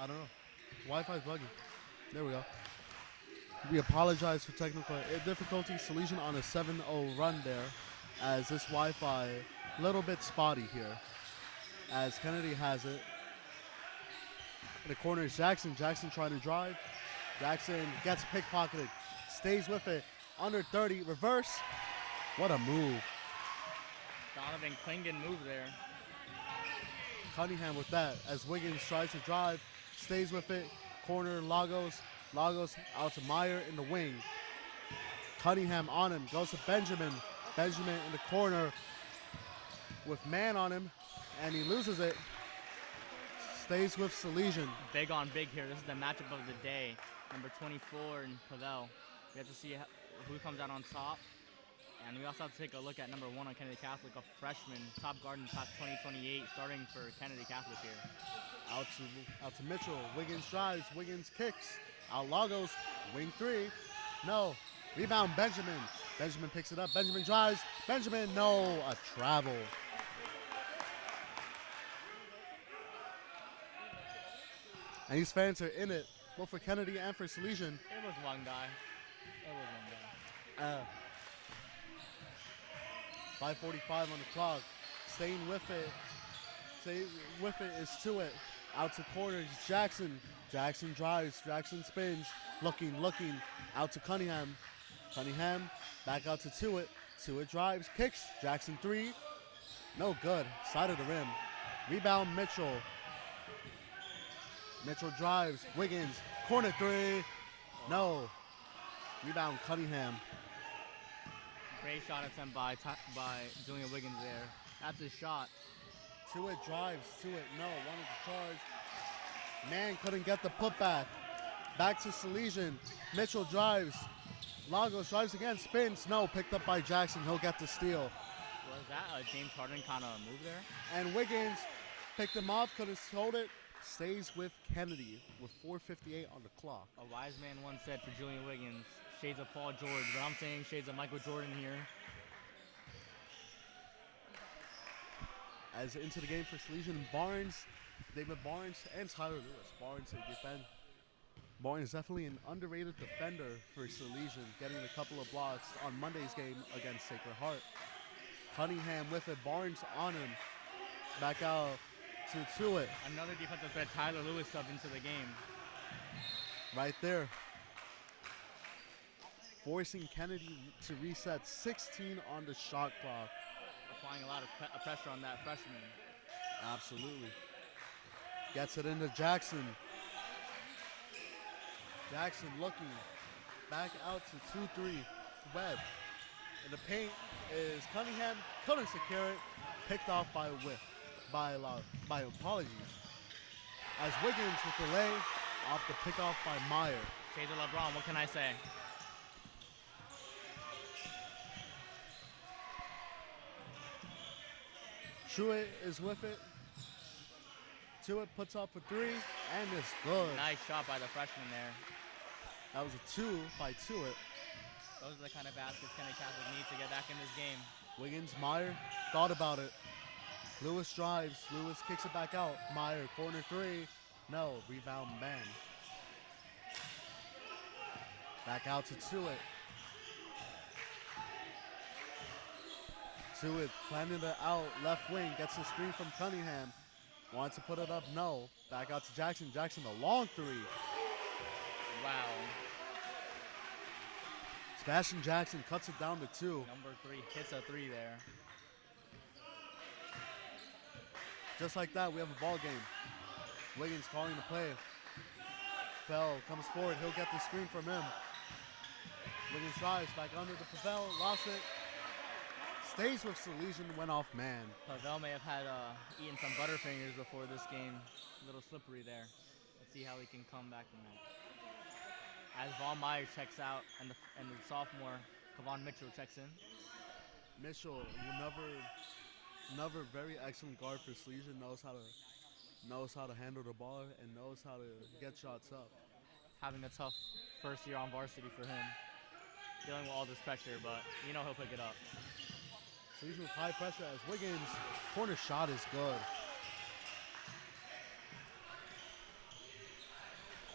I don't know. Wi-Fi's bugging. There we go. We apologize for technical difficulties. Salesian on a 7-0 run there, as this Wi-Fi a little bit spotty here. As Kennedy has it. In the corner is Jackson. Jackson trying to drive. Jackson gets pickpocketed. Stays with it. Under 30. Reverse. What a move. Donovan Klingon move there. Cunningham with that as Wiggins tries to drive. Stays with it. Corner Lagos. Lagos out to Meyer in the wing. Cunningham on him. Goes to Benjamin. Benjamin in the corner with man on him. And he loses it. Stays with Salesian. Big on big here. This is the matchup of the day. Number 24 and Pavel. We have to see who comes out on top. And we also have to take a look at number 1 on Kennedy Catholic, a freshman, top guard in class 2028, starting for Kennedy Catholic here. Out to Mitchell. Wiggins drives. Wiggins kicks. Out Lagos. Wing 3. No. Rebound Benjamin. Benjamin picks it up. Benjamin drives. Benjamin, no. A travel. And these fans are in it, both for Kennedy and for Salesian. It was one guy. 5:45 on the clock. Staying with it. Staying with it is to it. Out to corners. Jackson. Jackson drives. Jackson spins. Looking. Out to Cunningham. Cunningham back out to Tuitt. Tuitt drives. Kicks. Jackson 3. No good. Side of the rim. Rebound Mitchell. Mitchell drives. Wiggins. Corner 3. No. Rebound Cunningham. Great shot attempt by Julian Wiggins there. That's his shot. Tuitt drives. Tuitt, no. Wanted to charge. Man couldn't get the putback. Back to Salesian. Mitchell drives. Lagos drives again. Spins. No. Picked up by Jackson. He'll get the steal. Was that a James Harden kind of move there? And Wiggins picked him off. Couldn't hold it. Stays with Kennedy with 4:58 on the clock. A wise man once said for Julian Wiggins, shades of Paul George, but I'm saying shades of Michael Jordan here. As into the game for Salesian, Barnes, David Barnes, and Tyler Lewis. Barnes to defend. Barnes definitely an underrated defender for Salesian, getting a couple of blocks on Monday's game against Sacred Heart. Cunningham with it. Barnes on him. Back out to Tuitt. Another defensive threat, Tyler Lewis subbed into the game. Right there. Forcing Kennedy to reset 16 on the shot clock. Applying a lot of pressure on that freshman. Absolutely. Gets it into Jackson. Jackson looking. Back out to 2-3. Webb. In the paint is Cunningham. Couldn't secure it. Picked off by Whip. By apologies. As Wiggins with the lay off the pickoff by Meyer. Shades of LeBron, what can I say? Tuitt is with it. Tuitt puts up a 3 and it's good. Nice shot by the freshman there. That was a 2 by Tuitt. Those are the kind of baskets Kennedy Catholic needs to get back in this game. Wiggins, Meyer thought about it. Lewis drives. Lewis kicks it back out. Meyer, corner 3. No. Rebound, man. Back out to Tuitt. Tuitt planning it out. Left wing. Gets a screen from Cunningham. Wants to put it up. No. Back out to Jackson. Jackson, a long 3. Wow. Sebastian Jackson cuts it down to 2. Number 3 hits a 3 there. Just like that, we have a ball game. Wiggins calling the play. Pavel comes forward. He'll get the screen from him. Wiggins drives back under the Pavel. Lost it. Stays with Salesian. Went off man. Pavel may have had eaten some Butterfingers before this game. A little slippery there. Let's see how he can come back from that. As Von Meyer checks out and the sophomore Kevon Mitchell checks in. Mitchell, another very excellent guard for Salesian, knows how to handle the ball and knows how to get shots up. Having a tough first year on varsity for him. Dealing with all this pressure, but you know he'll pick it up. Salesian with high pressure as Wiggins, corner shot is good.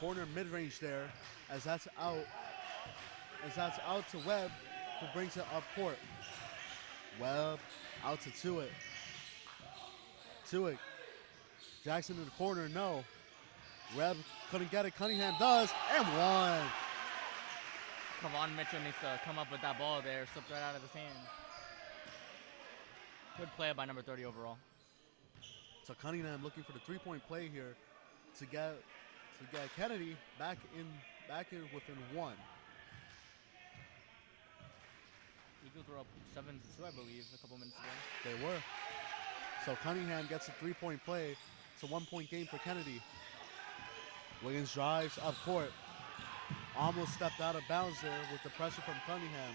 corner mid-range there, as that's out. As that's out to Webb, who brings it up court. Webb out to Tuitt. Tuitt. Jackson in the corner, no. Webb couldn't get it. Cunningham does, and one. Kevon Mitchell needs to come up with that ball there. Slipped right out of his hand. Good play by number 30 overall. So Cunningham looking for the three-point play here to get Kennedy back in within one. Eagles were up 7-2, I believe, a couple minutes ago. They were. So Cunningham gets a three-point play. It's a one-point game for Kennedy. Wiggins drives up court. Almost stepped out of bounds there with the pressure from Cunningham.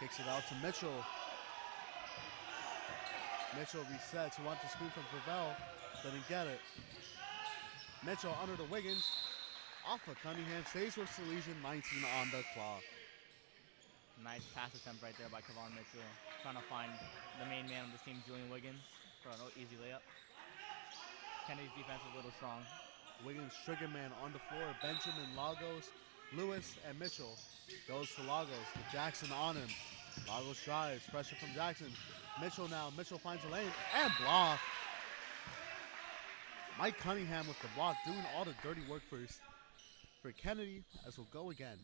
Kicks it out to Mitchell. Mitchell resets. He wants to screen from Gravel. Didn't get it. Mitchell under the Wiggins. Off of Cunningham. Stays with Salesian. 19 on the clock. Nice pass attempt right there by Kevon Mitchell. Trying to find the main man of the team, Julian Wiggins, for an easy layup. Kennedy's defense is a little strong. Wiggins, trigger man on the floor. Benjamin, Lagos, Lewis, and Mitchell. Goes to Lagos with Jackson on him. Lagos drives. Pressure from Jackson. Mitchell now. Mitchell finds a lane and block. Mike Cunningham with the block, doing all the dirty work for Kennedy, as we'll go again.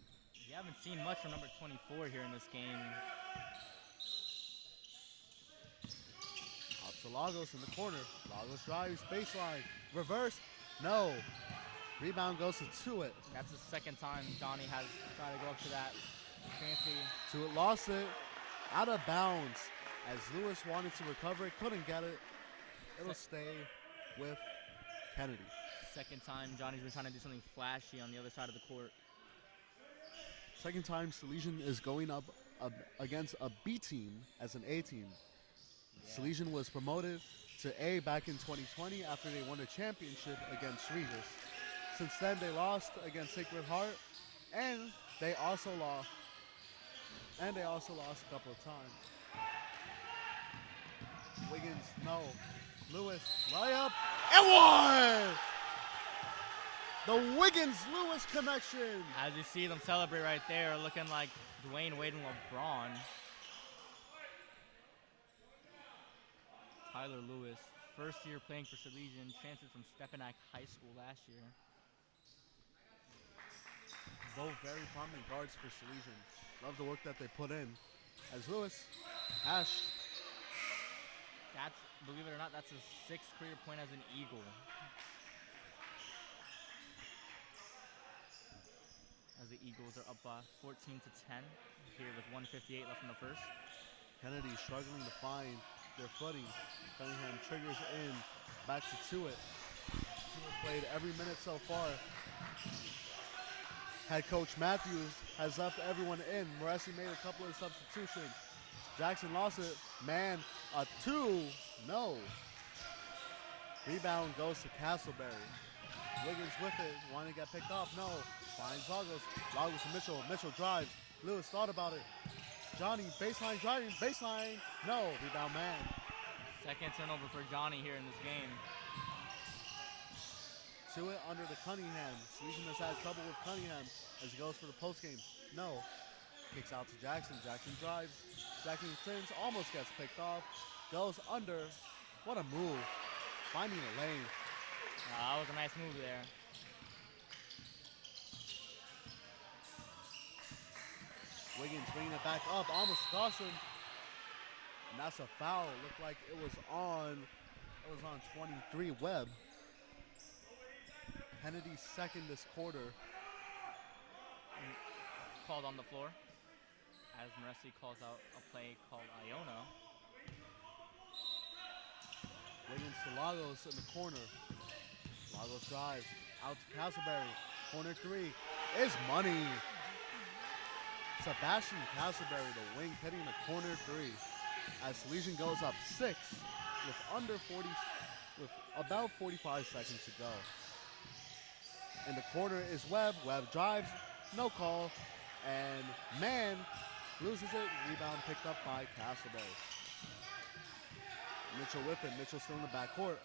You haven't seen much from number 24 here in this game. Out to Lagos in the corner. Lagos drives, baseline, reverse, no. Rebound goes to Tuitt. That's the second time Johnny has tried to go up to that fancy. Tuitt lost it, out of bounds. As Lewis wanted to recover it, couldn't get it. It'll stay with Kennedy. Second time Johnny's been trying to do something flashy on the other side of the court. Second time Salesian is going up against a B team as an A team. Yeah. Salesian was promoted to A back in 2020 after they won a championship against Regis. Since then they lost against Sacred Heart, and they also lost a couple of times. Wiggins, no. Lewis, layup, and one! The Wiggins-Lewis connection. As you see them celebrate right there, looking like Dwayne Wade and LeBron. Tyler Lewis, first year playing for Salesian, transferred from Stepinac High School last year. Both very prominent guards for Salesian. Love the work that they put in. As Lewis, Ash. That's, believe it or not, that's his 6th career point as an Eagle. As the Eagles are up 14-10 here with 1:58 left in the first. Kennedy struggling to find their footing. Cunningham triggers in, back to Tuitt. Tuitt played every minute so far. Head coach Matthews has left everyone in. Moresi made a couple of substitutions. Jackson lost it. Man, a 2. No. Rebound goes to Castleberry. Wiggins with it. Wanting to get picked off. No. Finds Lagos. Lagos to Mitchell. Mitchell drives. Lewis thought about it. Johnny, baseline driving. Baseline. No. Rebound man. Second turnover for Johnny here in this game. Tuitt under the Cunningham. Salesian has had trouble with Cunningham as he goes for the post game. No. Kicks out to Jackson. Jackson drives. Jackson turns. Almost gets picked off. Goes under. What a move. Finding a lane. That was a nice move there. Wiggins bringing it back up. Almost cost him. And that's a foul. Looked like it was on 23 Webb. Kennedy's second this quarter. Called on the floor as Moresi calls out a play called Iona. Wiggins to Lagos in the corner. Lagos drives out to Castleberry. Corner 3 is money. Sebastian Castleberry, the wing, hitting the corner 3 as Salesian goes up 6 with about 45 seconds to go. In the corner is Webb. Webb drives, no call, and man loses it. Rebound picked up by Castleberry. Mitchell with it. Mitchell still in the backcourt.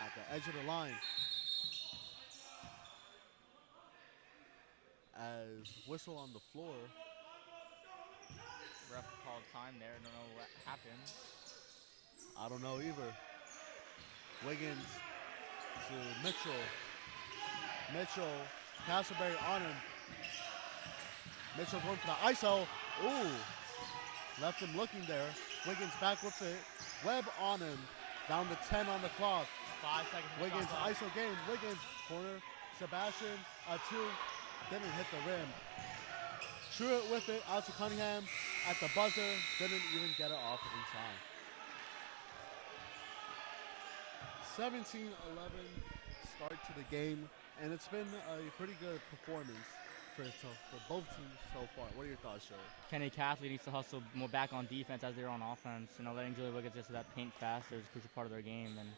At the edge of the line. as whistle on the floor. Ref called time there. I don't know what happened. I don't know either. Wiggins to Mitchell. Mitchell, Castleberry on him. Mitchell going for the ISO. Ooh, left him looking there. Wiggins back with it. Webb on him. Down to 10 on the clock. 5 seconds. Wiggins ISO game. Wiggins corner. Sebastian a 2. Didn't hit the rim. Threw it with it out to Cunningham at the buzzer. Didn't even get it off in time. 17-11 start to the game, and it's been a pretty good performance for both teams so far. What are your thoughts, Joe? Kennedy Catholic needs to hustle more back on defense as they're on offense. Letting Julie Wiggins get to that paint faster is a crucial part of their game, and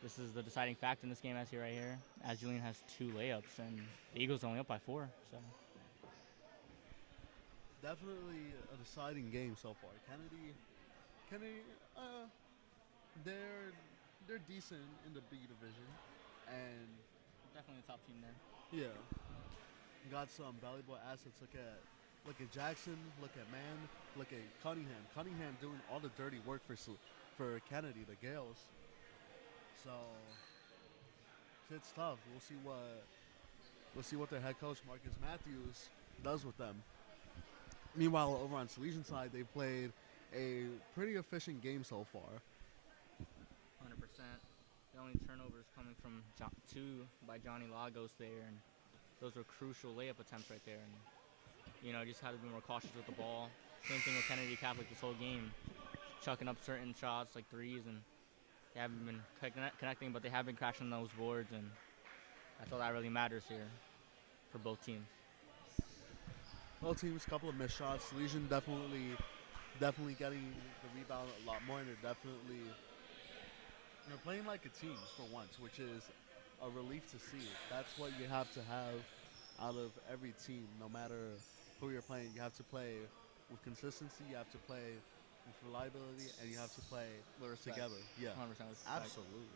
this is the deciding factor in this game as right here, as Julian has 2 layups, and the Eagles are only up by 4. So definitely a deciding game so far. Kennedy, they're decent in the B division, and definitely the top team there. yeah, got some valuable assets. Look at Jackson. Look at Mann. Look at Cunningham. Cunningham doing all the dirty work for Kennedy, the Gaels. So it's tough. We'll see what their head coach Marcus Matthews does with them. Meanwhile, over on Salesian side, they played a pretty efficient game so far. 100%. The only turnovers coming from 2 by Johnny Lagos there, and those were crucial layup attempts right there. And just had to be more cautious with the ball. Same thing with Kennedy Catholic this whole game, chucking up certain shots like threes, and they haven't been connecting, but they have been crashing those boards, and that's all that really matters here for both teams. Both teams, a couple of missed shots. Salesian definitely getting the rebound a lot more, and they're playing like a team for once, which is a relief to see. That's what you have to have out of every team, no matter who you're playing. You have to play with consistency, you have to play with reliability, and you have to play together. Yeah, 100% absolutely.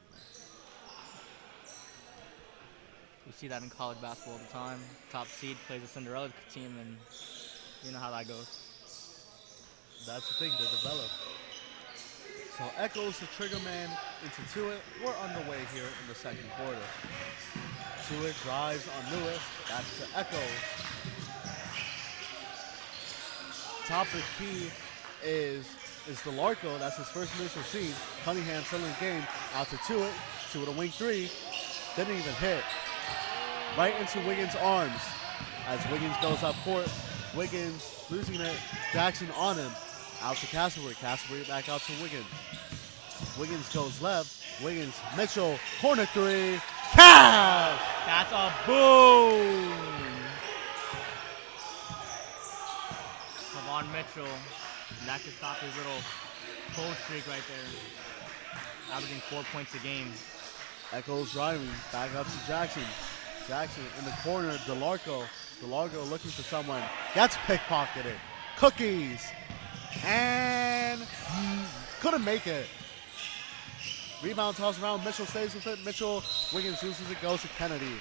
We see that in college basketball all the time. Top seed plays a Cinderella team, and you know how that goes. That's the thing, they're developed. So Echoes the trigger man into Tuitt. We're underway here in the second quarter. Tuitt drives on Lewis. That's to Echoes. Top of the key is DeLarco. That's his first miss received. Cunningham still in the game. Out to Tuitt. Tuitt a wing 3. Didn't even hit. Right into Wiggins' arms. As Wiggins goes up court. Wiggins losing it. Jackson on him. Out to Castleberry. Castleberry back out to Wiggins. Wiggins goes left. Wiggins, Mitchell, corner 3. Cash! That's a boom! Kevon Mitchell. That could stop his little cold streak right there. Averaging 4 points a game. Echoes driving. Back up to Jackson. Jackson in the corner. DeLarco. DeLarco looking for someone. That's pickpocketed. Cookies. And couldn't make it. Rebound toss around. Mitchell stays with it. Mitchell. Wiggins loses it. Goes to Kennedy.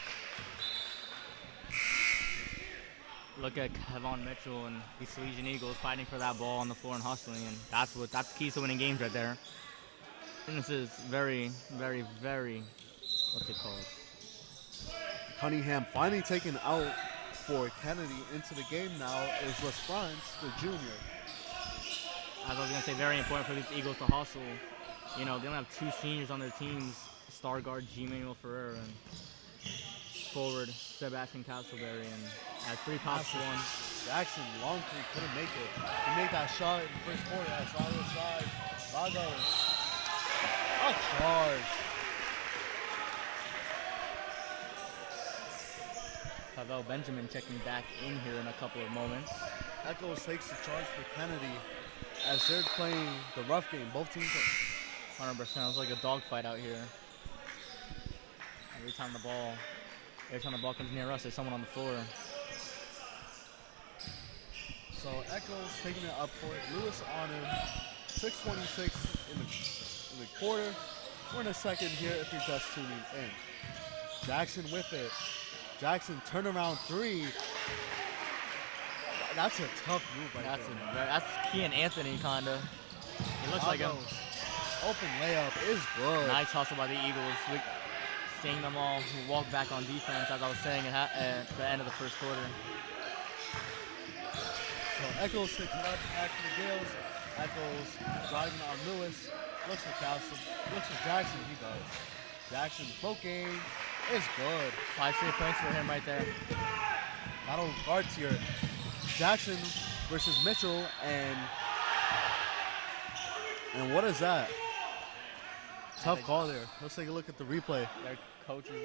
Look at Kevon Mitchell and the Salesian Eagles fighting for that ball on the floor and hustling, and that's the key to winning games right there. And this is very, very, very, what's it called? Cunningham finally taken out for Kennedy into the game now is LaFrance, the junior. As I was going to say, very important for these Eagles to hustle. They don't have 2 seniors on their teams, star guard G. Manuel Ferrer and forward Sebastian Castleberry, and at 3 pops to 1. Jackson, long 3, couldn't make it. He made that shot in the first quarter. That's Lagos side. Lagos. A charge. Pavel Benjamin checking back in here in a couple of moments. Echoes takes the charge for Kennedy as they're playing the rough game. Both teams are 100%. It's like a dogfight out here. Every time the ball comes near us, there's someone on the floor. So Echoes taking it up court. Lewis on him. 6:26 in the quarter. We're in a second here if you're just tuning in. Jackson with it. Jackson turnaround three. That's a tough move right there. That's Kean Anthony, kind of. He looks like him. Open layup is good. Nice hustle by the Eagles. Seeing them all walk back on defense, as I was saying at the end of the first quarter. So Eccles picks it up after the Gaels. Eccles driving on Lewis. Looks for Castle. Looks for Jackson. He does. Jackson, float game is good. 5 straight points for him right there. Battle of guards here. Jackson versus Mitchell, and what is that? Tough call there. Let's take a look at the replay. Their coach is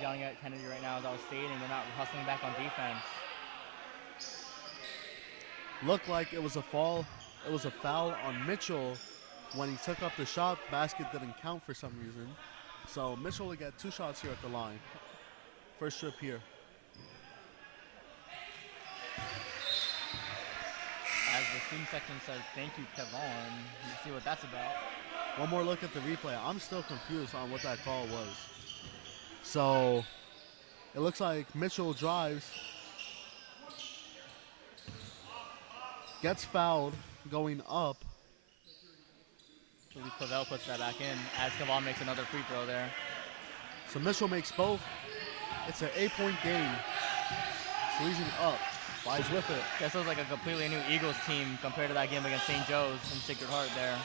yelling at Kennedy right now, as I was stating. They're not hustling back on defense. Looked like it was a foul. It was a foul on Mitchell when he took up the shot. Basket didn't count for some reason. So Mitchell will get 2 shots here at the line. First trip here. As the student section says, thank you, Kevon. You see what that's about. One more look at the replay. I'm still confused on what that call was. So it looks like Mitchell drives, gets fouled, going up. Clavel puts that back in as Kevon makes another free throw there. So Mitchell makes both. It's an 8-point game. Salesian up. Flies with it. This looks like a completely new Eagles team compared to that game against St. Joe's and Sacred Heart there.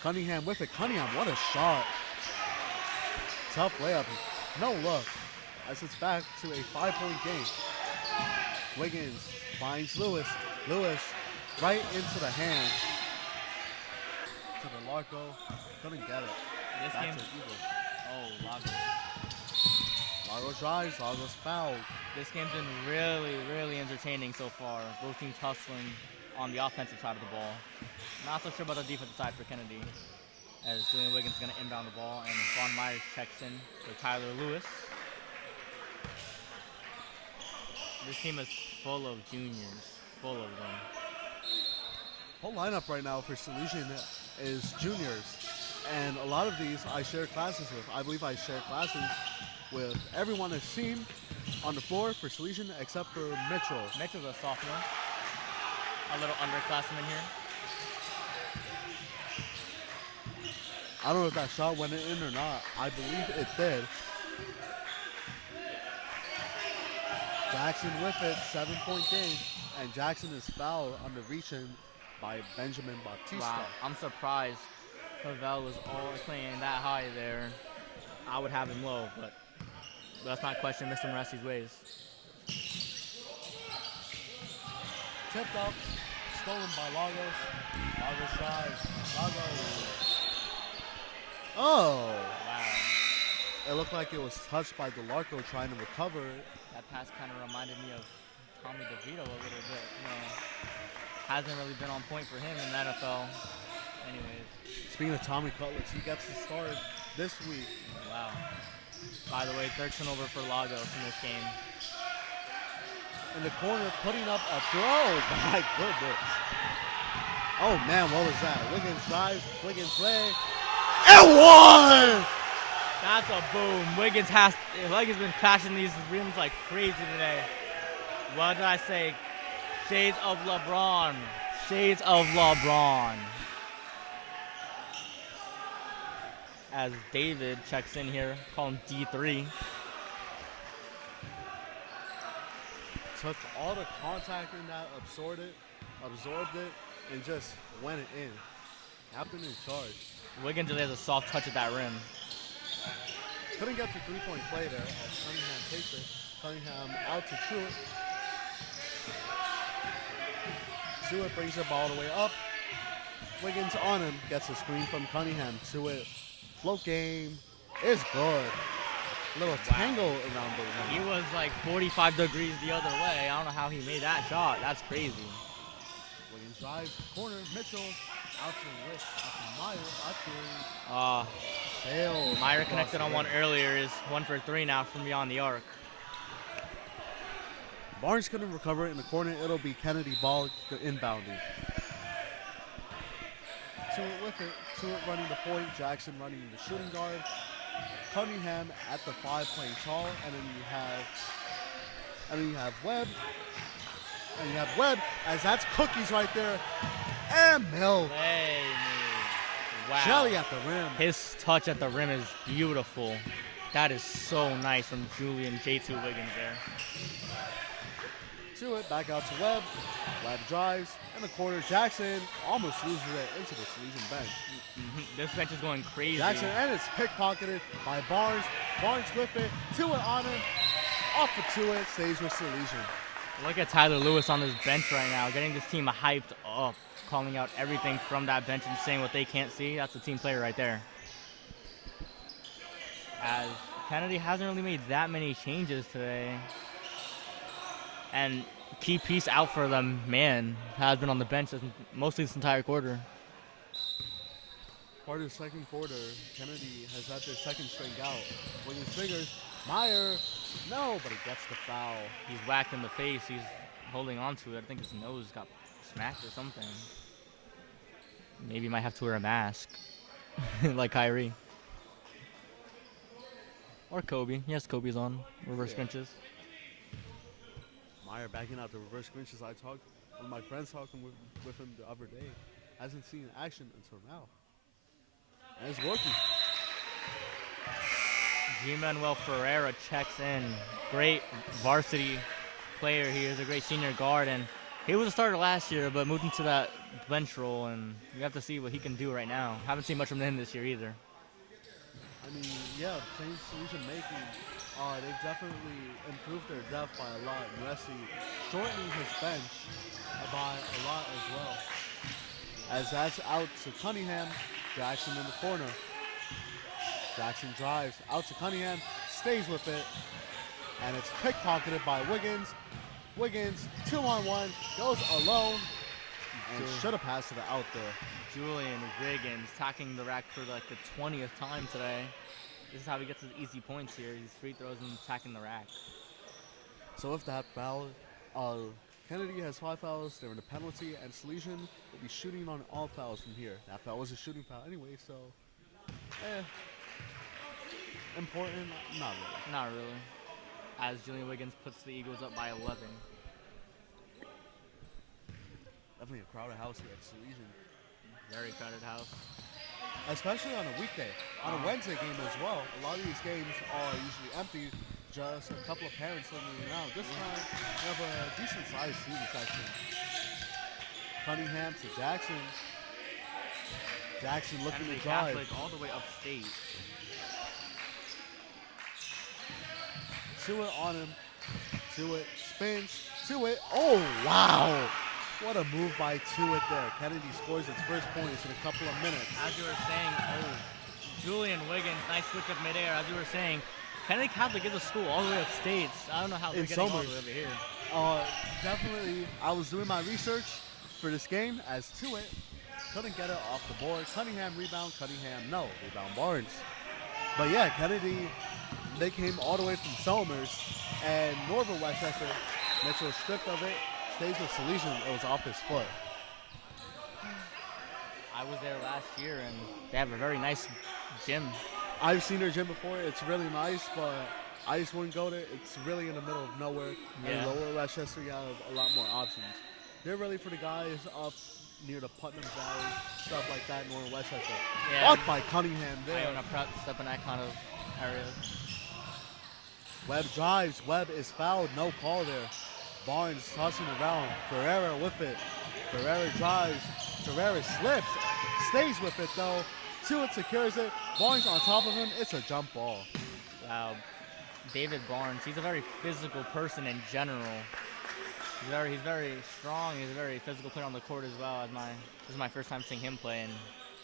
Cunningham with it. Cunningham, what a shot. Tough layup. No look. As it's back to a 5-point game. Wiggins finds Lewis. Lewis right into the hand. To the Larko. Couldn't get it. This Back game. to Eagles. Oh, Lago. Lago drives. Lago's fouled. This game's been really, really entertaining so far. Both teams hustling on the offensive side of the ball. Not so sure about the defensive side for Kennedy, as Julian Wiggins is going to inbound the ball, and Vaughn Myers checks in for Tyler Lewis. This team is full of juniors, full of them. Whole lineup right now for Salesian is juniors, and a lot of these I share classes with. I believe I share classes with everyone I've seen on the floor for Salesian except for Mitchell. Mitchell's a sophomore, a little underclassman here. I don't know if that shot went in or not. I believe it did. Jackson with it, 7-point game, and Jackson is fouled on the reach-in by Benjamin Bautista. Wow, I'm surprised Clavel was all playing that high there. I would have him low, but let's not question Mr. Moressi's ways. Tipped up, stolen by Lagos. Lagos drives. Lagos. Oh! Wow. It looked like it was touched by DeLarco trying to recover. That pass kind of reminded me of Tommy DeVito a little bit. You know, hasn't really been on point for him in the NFL. Anyways. Speaking of Tommy Cutlets, he gets the start this week. Wow. By the way, third turnover for Lagos in this game. In the corner, putting up a throw. My goodness. Oh, man, what was that? Wiggins drives, Wiggins play. And one! That's a boom. Wiggins been crashing these rims like crazy today. What did I say? Shades of LeBron. Shades of LeBron. As David checks in here, call him D3. Took all the contact in that, absorbed it, and just went in. Captain in charge. Wiggins just has a soft touch at that rim. Couldn't get the 3-point play there as Cunningham takes it. Cunningham out to Truitt. Truitt brings the ball all the way up. Wiggins on him, gets a screen from Cunningham. Truitt, float game is good. Little tangle around the rim. He was like 45 degrees the other way. I don't know how he made that shot. That's crazy. Wiggins drives, corner, Mitchell, out to the wrist, out to Meyer, out to Hale. Meyer connected on one earlier, is 1 for 3 now from beyond the arc. Barnes couldn't recover it in the corner. It'll be Kennedy ball inbounding. Truitt with it. Truitt running the point. Jackson running the shooting guard. Cunningham at the 5 playing tall, and then you have Webb. And you have Webb, as that's Cookies right there. And Mill. Wow. Jelly at the rim. His touch at the rim is beautiful. That is so nice from Julian J2 Wiggins there. To it, back out to Webb. Webb drives. In the corner, Jackson almost loses it into the Salesian bench. This bench is going crazy. Jackson, and it's pickpocketed by Barnes. Barnes with it. To it on him. Off of to it. Stays with Salesian. Look at Tyler Lewis on this bench right now, getting this team hyped up, calling out everything from that bench and saying what they can't see. That's a team player right there. As Kennedy hasn't really made that many changes today. And key piece out for them, man, has been on the bench mostly this entire quarter. Part of the second quarter, Kennedy has had their second string out. Wiggins figures, Meyer, no, but he gets the foul. He's whacked in the face. He's holding on to it. I think his nose got smacked or something. Maybe he might have to wear a mask, like Kyrie. Or Kobe. Yes, Kobe's on reverse scrunches. Meyer backing out the reverse scrunches. One of my friends talking with him the other day. Hasn't seen action until now. And it's working. G-Manuel Ferreira checks in. Great varsity player. He is a great senior guard, and he was a starter last year, but moved into that bench role, and we have to see what he can do right now. Haven't seen much from him this year either. I mean, yeah, change solution making. They've definitely improved their depth by a lot. Messi shortening his bench by a lot as well. As that's out to Cunningham. Jackson in the corner. Jackson drives out to Cunningham, stays with it, and it's pickpocketed by Wiggins. Wiggins, 2-on-1, goes alone, and should have passed to the out there. Julian Wiggins tacking the rack for like the 20th time today. This is how he gets his easy points here. These free throws and attacking the rack. So if that foul, Kennedy has 5 fouls, they're in a penalty, and Salesian will be shooting on all fouls from here. That foul was a shooting foul anyway, so important? Not really. Not really. As Julian Wiggins puts the Eagles up by 11. Definitely a crowded house here at Salesian. Very crowded house. Especially on a weekday. On a Wednesday game as well. A lot of these games are usually empty. Just a couple of parents looking around. This time, we have a decent-sized student section. Cunningham to Jackson. Jackson looking to drive. Catholic all the way upstate. To it on him. To it. Spins. To it. Oh, wow. What a move by Tuitt there. Kennedy scores its first points in a couple of minutes. As you were saying, Julian Wiggins, nice switch up midair. As you were saying, Kennedy Catholic is a school all the way upstate. I don't know how they're getting all the way over here. Definitely, I was doing my research for this game as Tuitt couldn't get it off the board. Cunningham rebound, Cunningham no. Rebound Barnes. But yeah, Kennedy, they came all the way from Somers and Northern Westchester. Mitchell stripped of it. Stays with Salesian, it was off his foot. I was there last year, and they have a very nice gym. I've seen their gym before. It's really nice, but I just wouldn't go there. It's really in the middle of nowhere. Yeah. In Lower Westchester, you have a lot more options. They're really for the guys up near the Putnam Valley, stuff like that, Northern Westchester. Yeah. Blocked by Cunningham there. Iona Prep, step in that kind of area. Webb drives. Webb is fouled. No call there. Barnes tossing around. Ferreira with it. Ferreira drives. Ferreira slips. Stays with it though. Tuitt secures it. Barnes on top of him. It's a jump ball. Wow. David Barnes, he's a very physical person in general. He's very strong. He's a very physical player on the court as well. This is my first time seeing him play, and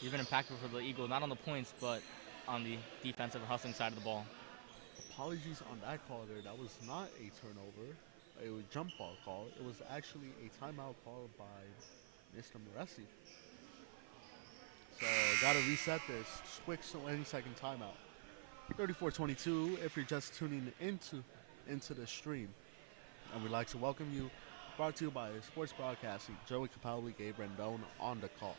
he's been impactful for the Eagles, not on the points, but on the defensive hustling side of the ball. Apologies on that call there. That was not a turnover. It was a jump ball call. It was actually a timeout called by Mr. Moresi. So got to reset this. Quick, so any second timeout. 34-22 if you're just tuning into the stream. And we'd like to welcome you, brought to you by Sports Broadcasting, Joey Capabli, Gabe Rendon on the call.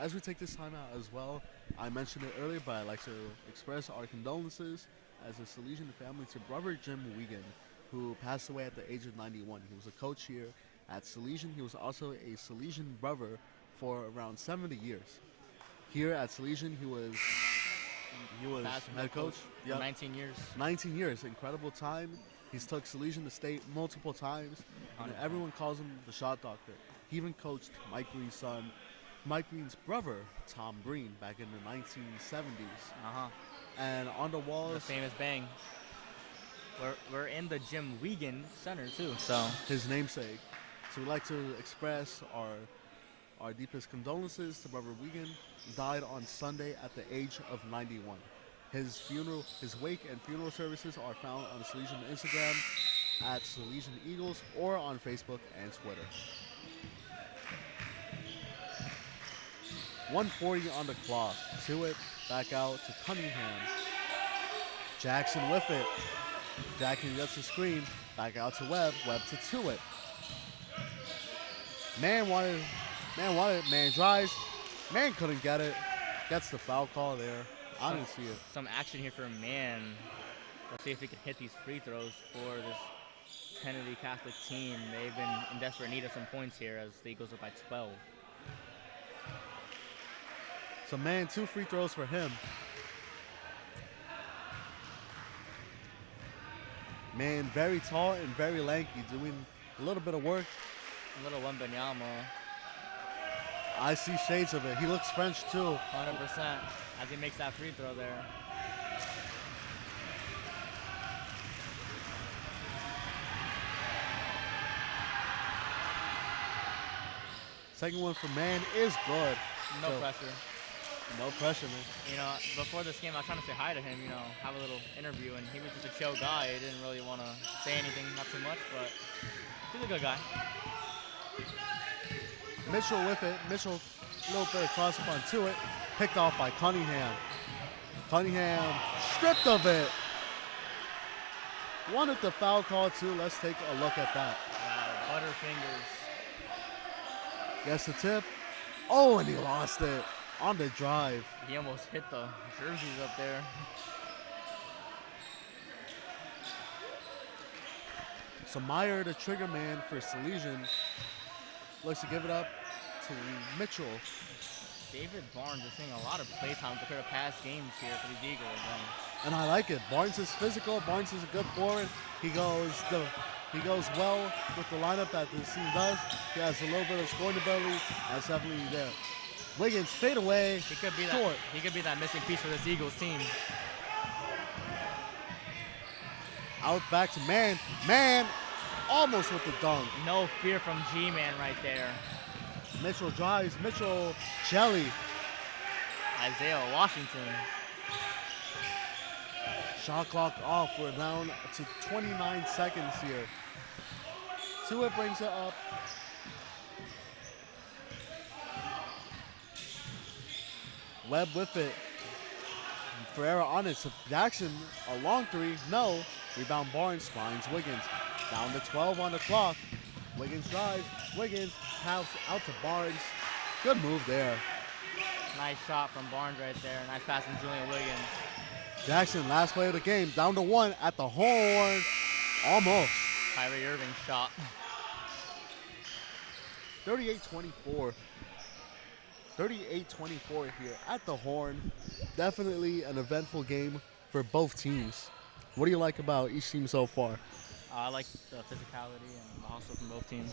As we take this time out as well, I mentioned it earlier, but I'd like to express our condolences as a Salesian family to brother Jim Wiegand, who passed away at the age of 91. He was a coach here at Salesian. He was also a Salesian brother for around 70 years. Here at Salesian, he was Basketball head coach. for 19 years. 19 years, incredible time. He's took Salesian to state multiple times, and 100%. everyone calls him the shot doctor. He even coached Mike Green's son, Mike Green's brother, Tom Green, back in the 1970s. And on the walls, The famous bang. We're in the Jim Wiegand Center too, so his namesake. So we'd like to express our deepest condolences to Brother Wiegand. Died on Sunday at the age of 91. His wake and funeral services are found on Salesian Instagram at Salesian Eagles or on Facebook and Twitter. 1:40 on the clock. To it, back out to Cunningham. Jackson with it. Jackson gets the screen. Back out to Webb. Webb to it. Man drives. Man couldn't get it. Gets the foul call there. I didn't see it. some action here for Man. Let's see if he can hit these free throws for this Kennedy Catholic team. They've been in desperate need of some points here as the Eagles are by 12. So Man, 2 free throws for him. Man, very tall and very lanky, doing a little bit of work. A little Wembanyama, I see shades of it. He looks French too. 100%, as he makes that free throw there. Second one for Man is good. No So, pressure. No pressure, man. You know, before this game, I was trying to say hi to him, you know, have a little interview, and he was just a chill guy. He didn't really want to say anything, not too much, but he's a good guy. Mitchell with it. Mitchell, a little bit of cross up onto it. Picked off by Cunningham. Cunningham stripped of it. Wanted the foul call too. Let's take a look at that. Wow, Butterfingers. Gets the tip. Oh, and he lost it on the drive. He almost hit the jerseys up there. So Meyer, the trigger man for Salesian, looks to give it up to Mitchell. David Barnes is seeing a lot of play time compared to past games here for the Eagles. And I like it. Barnes is physical. Barnes is a good forward. He goes well with the lineup that this team does. He has a little bit of scoring ability. That's definitely there. Wiggins fade away. He could be short. that missing piece for this Eagles team. Out back to Man. Man almost with the dunk. No fear from G-Man right there. Mitchell drives. Mitchell jelly. Isaiah Washington. Shot clock off. We're down to 29 seconds here. Tua brings it up. Webb with it. Ferreira on it. So Jackson, a long 3. No. Rebound Barnes finds Wiggins. Down to 12 on the clock. Wiggins drives. Wiggins pass out to Barnes. Good move there. Nice shot from Barnes right there. Nice pass from Julian Wiggins. Jackson, last play of the game. Down to 1 at the horn. Almost. Kyrie Irving shot. 38-24. 38-24 here at the horn. Definitely an eventful game for both teams. What do you like about each team so far? I like the physicality and also from both teams.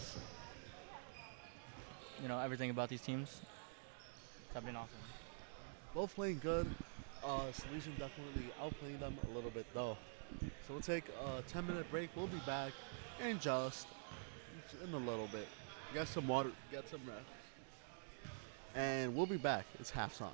You know, everything about these teams. It's been awesome. Both playing good. Salesian definitely outplaying them a little bit though. So we'll take a 10-minute break. We'll be back in a little bit. Get some water, get some rest. And we'll be back. It's halftime.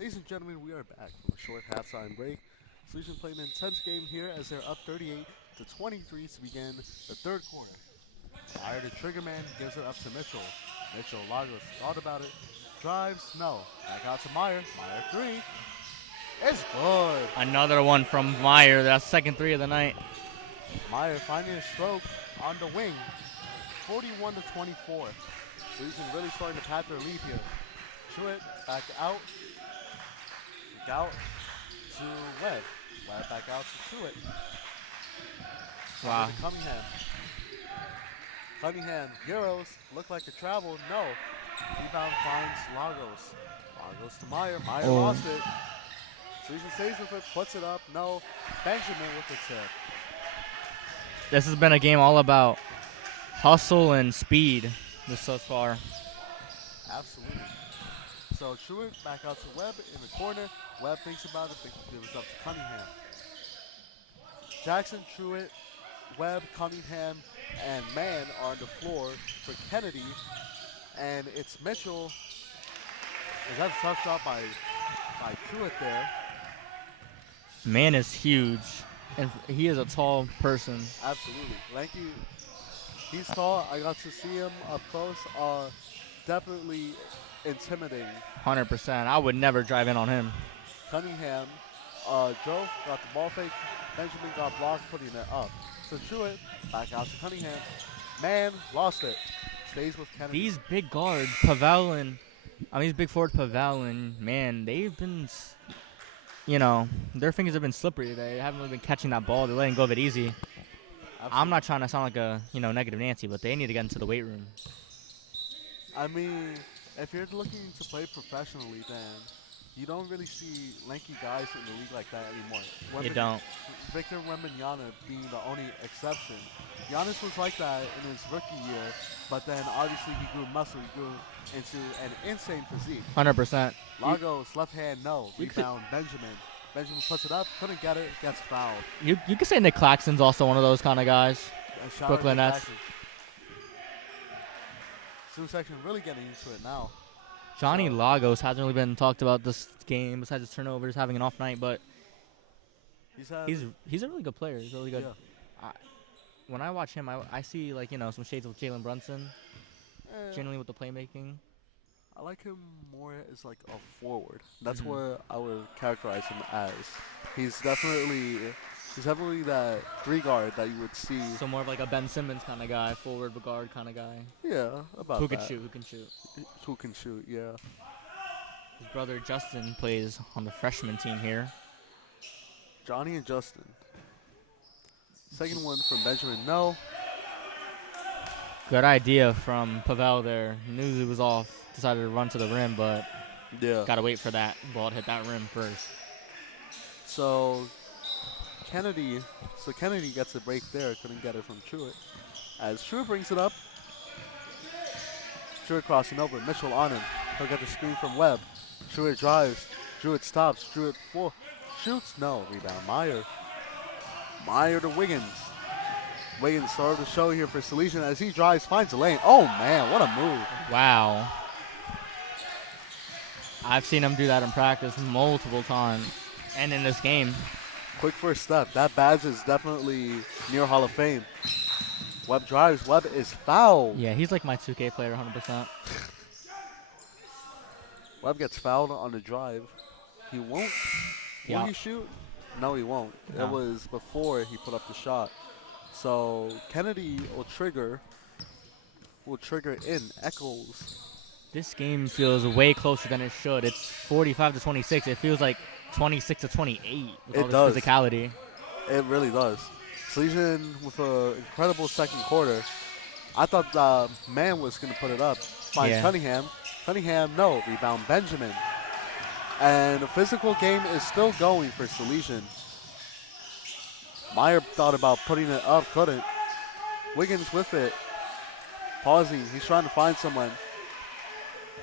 Ladies and gentlemen, we are back from a short halftime break. Salesian playing an intense game here as they're up 38-23 to begin the third quarter. Fire the trigger man, gives it up to Mitchell. Mitchell, Lagos thought about it. Drives, no. Back out to Meyer. Meyer three. It's good. Another one from Meyer. That's second three of the night. Meyer finding a stroke on the wing. 41-24. Salesian really starting to pat their lead here. Truitt back out. Back out to Webb. Webb back out to Truitt. Wow. Cunningham. Cunningham, Euros, look like a travel, no. Rebound finds Lagos. Lagos to Meyer, Meyer lost it. Salesian stays with it, puts it up, no. Benjamin with the tip. This has been a game all about hustle and speed this so far. Absolutely. So Truitt back out to Webb in the corner. Webb thinks about it, but gives up to Cunningham. Jackson, Truitt, Webb, Cunningham, and Mann are on the floor for Kennedy. And it's Mitchell. That's a tough shot by Truitt there. Mann is huge, and he is a tall person. Absolutely. Lanky, he's tall. I got to see him up close. Definitely intimidating. 100%. I would never drive in on him. Cunningham drove, got the ball fake. Benjamin got blocked, putting it up. So Truitt back out to Cunningham. Man lost it. Stays with Kennedy. These big guards, Pavel and these big forwards, Pavel and Mann, they've been, their fingers have been slippery today. They haven't really been catching that ball. They're letting go of it easy. Absolutely. I'm not trying to sound like a negative Nancy, but they need to get into the weight room. I mean, if you're looking to play professionally, then you don't really see lanky guys in the league like that anymore. You don't. Victor Wembanyama being the only exception. Giannis was like that in his rookie year, but then obviously he grew muscle. He grew into an insane physique. 100%. Lagos, left hand, no. Rebound, Benjamin. Benjamin puts it up, couldn't get it, gets fouled. You could say Nick Claxton's also one of those kind of guys. Brooklyn Nets. Sioux section really getting into it now. Johnny Lagos hasn't really been talked about this game besides his turnovers, having an off night, but he's a really good player. He's really good. Yeah. When I watch him, I see some shades of Jalen Brunson, generally with the playmaking. I like him more as like a forward. That's what I would characterize him as. He's definitely that three guard that you would see. So more of like a Ben Simmons kind of guy, forward guard kind of guy. Yeah, about who that. Who can shoot. Who can shoot, yeah. His brother Justin plays on the freshman team here. Johnny and Justin. Second one from Benjamin, no. Good idea from Pavel there. He knew it was off. Decided to run to the rim, but gotta wait for that ball to hit that rim first. So Kennedy gets a break there. Couldn't get it from Truitt. As Truitt brings it up. Truitt crossing over. Mitchell on him. He'll get the screen from Webb. Truitt drives. Truitt stops. Truitt shoots. No. Rebound. Meyer to Wiggins. Wiggins started the show here for Salesian as he drives, finds a lane. Oh, man, what a move. Wow. I've seen him do that in practice multiple times and in this game. Quick first step. That badge is definitely near Hall of Fame. Webb drives. Webb is fouled. Yeah, he's like my 2K player 100%. Webb gets fouled on the drive. He won't. Will he shoot? No, he won't. No. It was before he put up the shot. So Kennedy will trigger in. Eccles. This game feels way closer than it should. It's 45-26. It feels like 26-28 with all this physicality. It really does. Salesian with an incredible second quarter. I thought Mann was going to put it up. Finds Cunningham. Cunningham, no. Rebound, Benjamin. And the physical game is still going for Salesian. Meyer thought about putting it up, couldn't. Wiggins with it. Pausing. He's trying to find someone.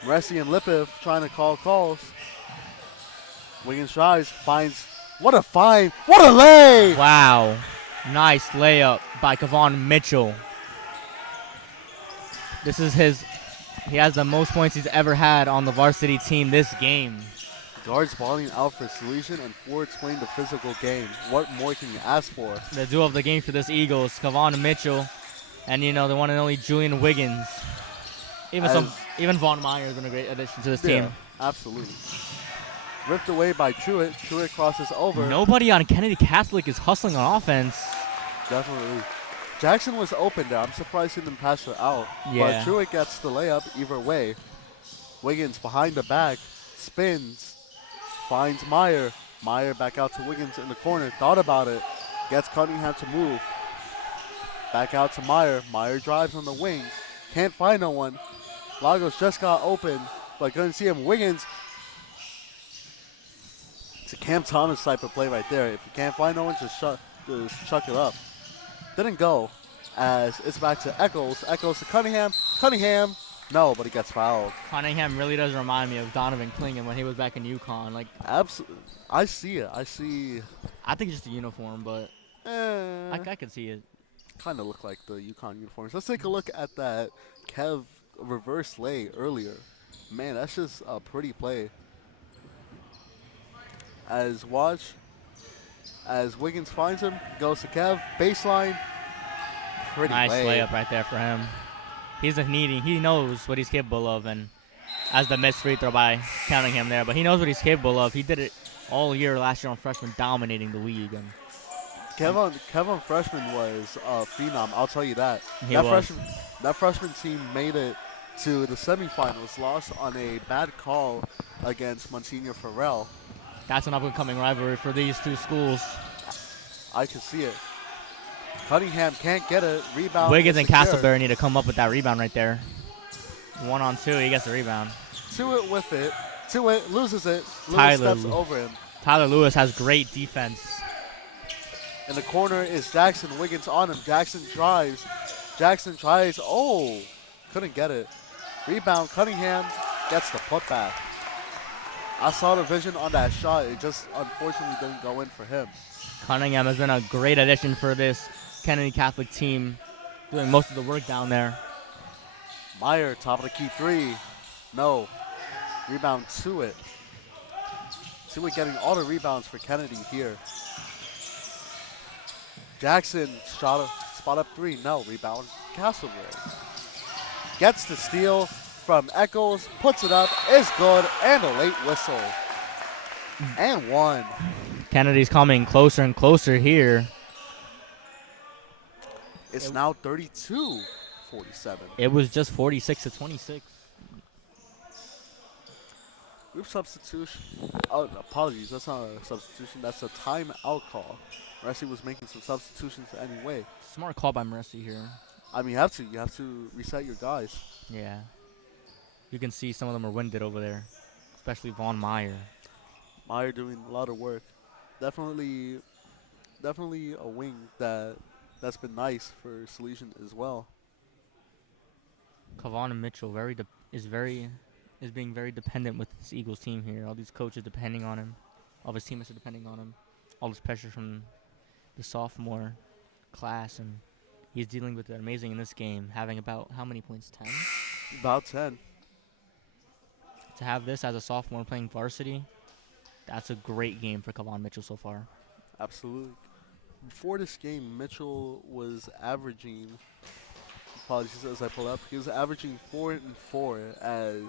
Ressi and Lippiv trying to call calls. Wiggins tries, finds. What a find. What a lay. Wow. Nice layup by Kevon Mitchell. He has the most points he's ever had on the varsity team this game. Guards balling out for Salesian and forwards playing the physical game. What more can you ask for? The duo of the game for this Eagles, Kavon Mitchell, and the one and only Julian Wiggins. Even Vaughn Meyer has been a great addition to this team. Absolutely. Ripped away by Truitt. Truitt crosses over. Nobody on Kennedy Catholic is hustling on offense. Definitely. Jackson was open there. I'm surprised he didn't pass her out. Yeah. But Truitt gets the layup either way. Wiggins behind the back. Spins. Finds Meyer. Meyer back out to Wiggins in the corner. Thought about it. Gets Cunningham to move. Back out to Meyer. Meyer drives on the wing. Can't find no one. Lagos just got open, but couldn't see him. Wiggins. It's a Cam Thomas type of play right there. If you can't find no one, just chuck it up. Didn't go, as it's back to Echols. Echols to Cunningham. Cunningham. No, but he gets fouled. Cunningham really does remind me of Donovan Klingen when he was back in UConn. Absolutely. I see it. I think it's just a uniform, but I could see it. Kind of look like the UConn uniforms. Let's take a look at that Kev reverse lay earlier. Man, that's just a pretty play. As Wiggins finds him, goes to Kev, baseline. Pretty nice lay. layup right there for him. He knows what he's capable of, and as the missed free throw by counting him there, but he knows what he's capable of. He did it all year last year on freshman, dominating the league. And Kevin freshman was a phenom. I'll tell you that. That freshman team made it to the semifinals, lost on a bad call against Monsignor Farrell. That's an up-and-coming rivalry for these two schools. I can see it. Cunningham can't get it. Rebound. Wiggins and Castleberry need to come up with that rebound right there. 1-on-2, he gets the rebound. Truitt with it. Truitt loses it. Lewis steps over him. Tyler Lewis has great defense. In the corner is Jackson. Wiggins on him. Jackson drives. Jackson tries. Oh, couldn't get it. Rebound. Cunningham gets the putback. I saw the vision on that shot. It just unfortunately didn't go in for him. Cunningham has been a great addition for this Kennedy Catholic team, doing most of the work down there. Meyer, top of the key three. No. Rebound Truitt. Truitt getting all the rebounds for Kennedy here. Jackson spot up three. No. Rebound Castleberry. Gets the steal from Echols. Puts it up. Is good. And a late whistle. And one. Kennedy's coming closer and closer here. It's now 32-47. It was just 46-26. Group substitution. Oh, apologies. That's not a substitution. That's a timeout call. Mercy was making some substitutions anyway. Smart call by Mercy here. I mean, you have to. You have to reset your guys. Yeah. You can see some of them are winded over there, especially Vaughn Meyer. Meyer doing a lot of work. Definitely a wing that's been nice for Salesian as well. Kavon Mitchell is being very dependent with this Eagles team here. All these coaches depending on him. All of his teammates are depending on him. All this pressure from the sophomore class, and he's dealing with it amazing in this game, having about how many points? 10? About 10. To have this as a sophomore playing varsity, that's a great game for Kavon Mitchell so far. Absolutely. Before this game, Mitchell was averaging, apologies as I pull up, he was averaging 4 and 4 as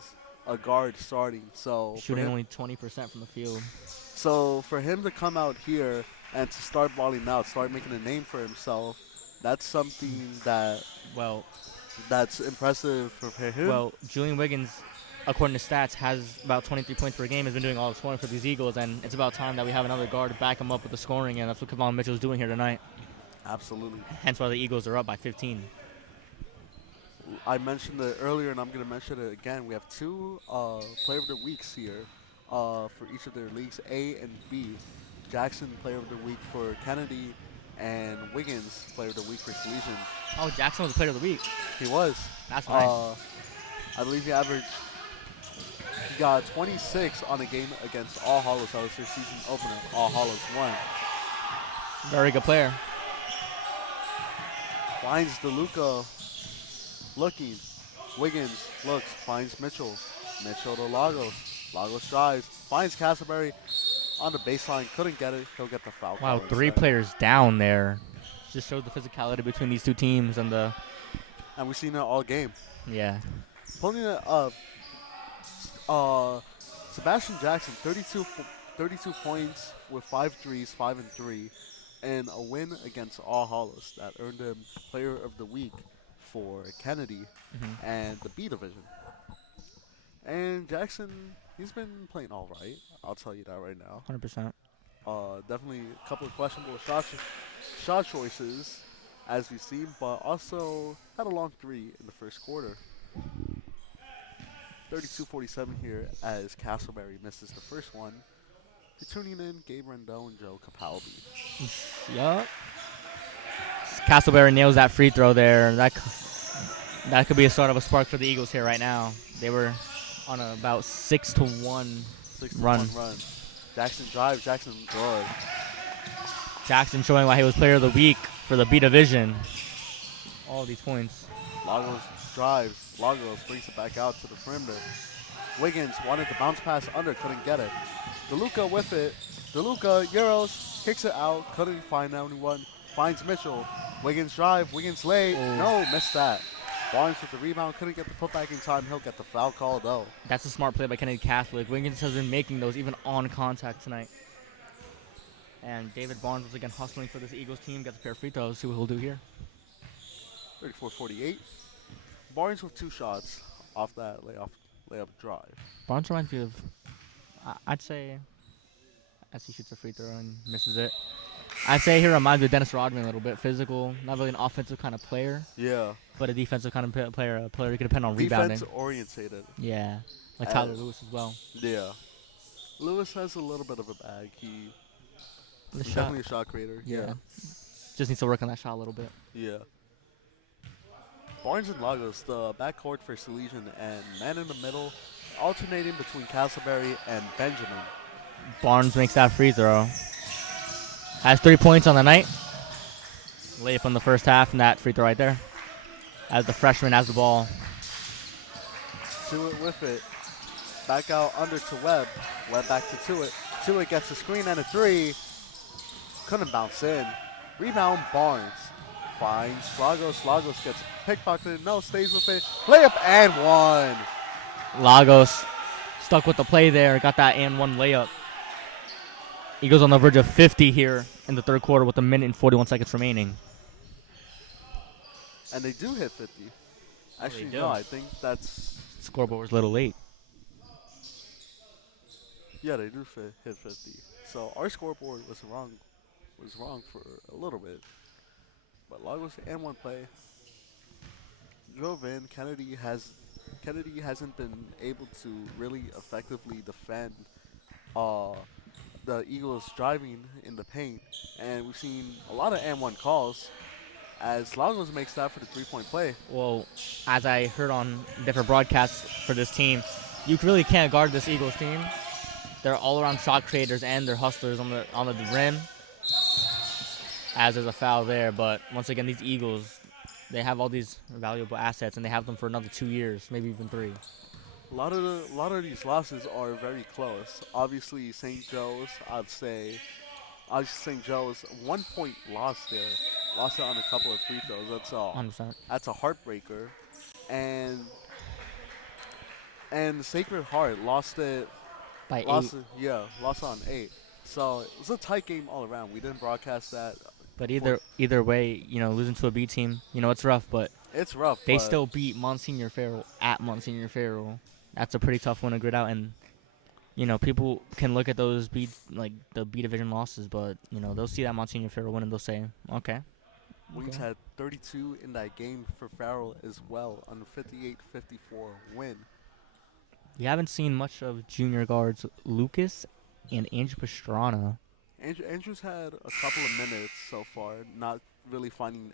a guard starting. So shooting only 20% from the field. So for him to come out here and to start balling out, start making a name for himself, that's something that's impressive for him. Well, Julian Wiggins, according to stats, has about 23 points per game, has been doing all the scoring for these Eagles, and it's about time that we have another guard to back him up with the scoring, and that's what Kavon Mitchell is doing here tonight. Absolutely. Hence why the Eagles are up by 15. I mentioned it earlier, and I'm going to mention it again. We have two Player of the Weeks here for each of their leagues, A and B. Jackson, Player of the Week for Kennedy, and Wiggins, Player of the Week for Salesian. Oh, Jackson was the Player of the Week. He was. That's nice. I believe he got 26 on a game against All Hallows. That was their season opener. All Hallows won. Very good player. Finds DeLuca looking. Wiggins looks, finds Mitchell. Mitchell to Lagos. Lagos drives, finds Castleberry on the baseline. Couldn't get it. He'll get the foul. Wow, call 3 instead. players down there. Just shows the physicality between these two teams and the And we've seen it all game. yeah. Pulling it up, Sebastian Jackson, 32 points with 5 threes, 5 and 3, and a win against All Hallows that earned him Player of the Week for Kennedy and the B division. And Jackson, he's been playing all right. I'll tell you that right now. 100%. Definitely a couple of questionable shot choices, as we've seen, but also had a long 3 in the first quarter. 32-47 here as Castleberry misses the first one. You're tuning in, Gabe, Rendon, and Joe Capabli. Yup. Castleberry nails that free throw there. That could be a sort of a spark for the Eagles here right now. They were on about 6-1 run. Jackson drives. Jackson good. Jackson showing why he was Player of the Week for the B division. All these points. Lagos drives. Lagos brings it back out to the perimeter. Wiggins wanted to bounce pass under, couldn't get it. DeLuca with it. DeLuca, Euros, kicks it out, couldn't find anyone. Finds Mitchell. Wiggins drive. Wiggins late. No, missed that. Barnes with the rebound, couldn't get the putback in time. He'll get the foul call though. That's a smart play by Kennedy Catholic. Wiggins has been making those even on contact tonight. And David Barnes was again hustling for this Eagles team. Gets a pair of free throws. See what he'll do here. 34-48. Barnes with 2 shots off that layup drive. Barnes reminds me of, I'd say, as he shoots a free throw and misses it, I'd say he reminds me of Dennis Rodman a little bit. Physical, not really an offensive kind of player. Yeah. But a defensive kind of player. A player who could depend on rebounding. Defense orientated. Yeah. Like Tyler Lewis as well. Yeah. Lewis has a little bit of a bag. He's shot. definitely a shot creator. Yeah. Just needs to work on that shot a little bit. Yeah. Barnes and Lagos, the backcourt for Salesian, and man in the middle, alternating between Castleberry and Benjamin. Barnes makes that free throw. Has 3 points on the night. Layup on the first half, and that free throw right there. As the freshman has the ball. Tuitt with it. Back out under to Webb. Webb back to Tuitt. Tuitt gets a screen and a 3. Couldn't bounce in. Rebound, Barnes. Finds Lagos. Lagos gets pickpocketed. No, stays with it. Layup and 1. Lagos stuck with the play there. Got that and 1 layup. Eagles on the verge of 50 here in the third quarter with 1 minute and 41 seconds remaining. And they do hit 50. Actually, they do. no, I think that's... Scoreboard was a little late. Yeah, they do hit 50. So our scoreboard was wrong for a little bit. But Lagos and 1 play. Drove in. Kennedy hasn't been able to really effectively defend the Eagles driving in the paint. And we've seen a lot of and 1 calls as Lagos makes that for the 3-point play. Well, as I heard on different broadcasts for this team, you really can't guard this Eagles team. They're all-around shot creators and they're hustlers on the rim. As there's a foul there, but once again, these Eagles, they have all these valuable assets, and they have them for another 2 years, maybe even 3. A lot of these losses are very close. Obviously, St. Joe's, I'd say St. Joe's 1 point loss there. Lost it on a couple of free throws. That's all. 100%. That's a heartbreaker. And Sacred Heart lost it By 8. lost it on 8. So it was a tight game all around. We didn't broadcast that. But either way, losing to a B team, it's rough, but it's rough. They still beat Monsignor Farrell at Monsignor Farrell. That's a pretty tough one to grit out, and people can look at those the B division losses, but they'll see that Monsignor Farrell win and they'll say, okay. Wings had 32 in that game for Farrell as well on the 58-54 win. We haven't seen much of junior guards Lucas and Andrew Pastrana. Andrew's had a couple of minutes so far, not really finding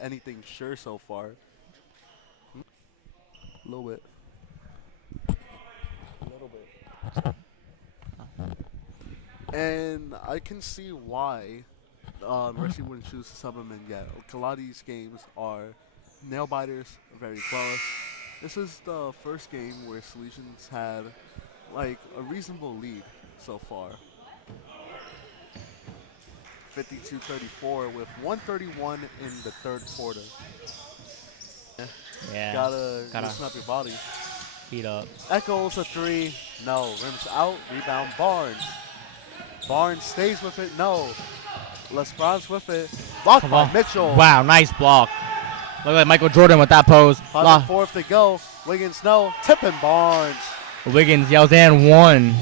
anything sure so far. A little bit. And I can see why Mercy wouldn't choose to sub him in yet. A lot of these games are nail biters, very close. This is the first game where Salesians had like a reasonable lead so far. 52-34 with 1:31 in the third quarter. Yeah. Gotta loosen up your body. Heat up. Echoes a three. No. Rims out. Rebound Barnes. Barnes stays with it. No. Lesbrun's with it. Blocked by Mitchell. Wow, nice block. Look like Michael Jordan with that pose. 5:04 to go. Wiggins, no. Tipping Barnes. Wiggins yells and one.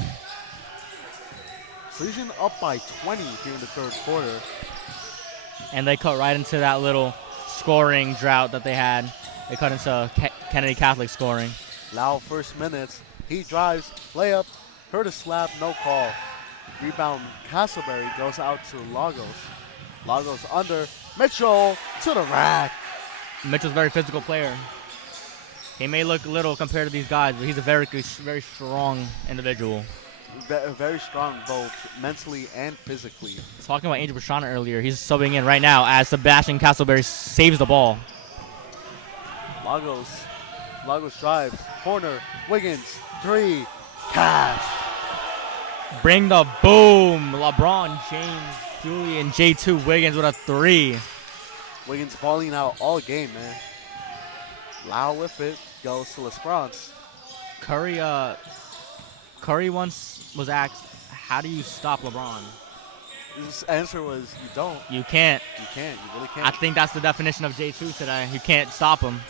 Salesian up by 20 here in the third quarter. And they cut right into that little scoring drought that they had. They cut into Kennedy Catholic scoring. Lau first minutes. He drives. Layup. Heard a slap. No call. Rebound Castleberry goes out to Lagos. Lagos under. Mitchell to the rack. Mitchell's a very physical player. He may look little compared to these guys, but he's a very strong individual. Very strong both mentally and physically. Talking about Angel Pastrana earlier, he's subbing in right now as Sebastian Castleberry saves the ball. Lagos drives. Corner. Wiggins. Three. Cash. Bring the boom. LeBron James, Julian, J2 Wiggins with a three. Wiggins balling out all game, man. Lau with it. Goes to Lesbrun's. Curry once was asked, how do you stop LeBron? His answer was, you don't. You can't. You can't. You really can't. I think that's the definition of J2 today. You can't stop him.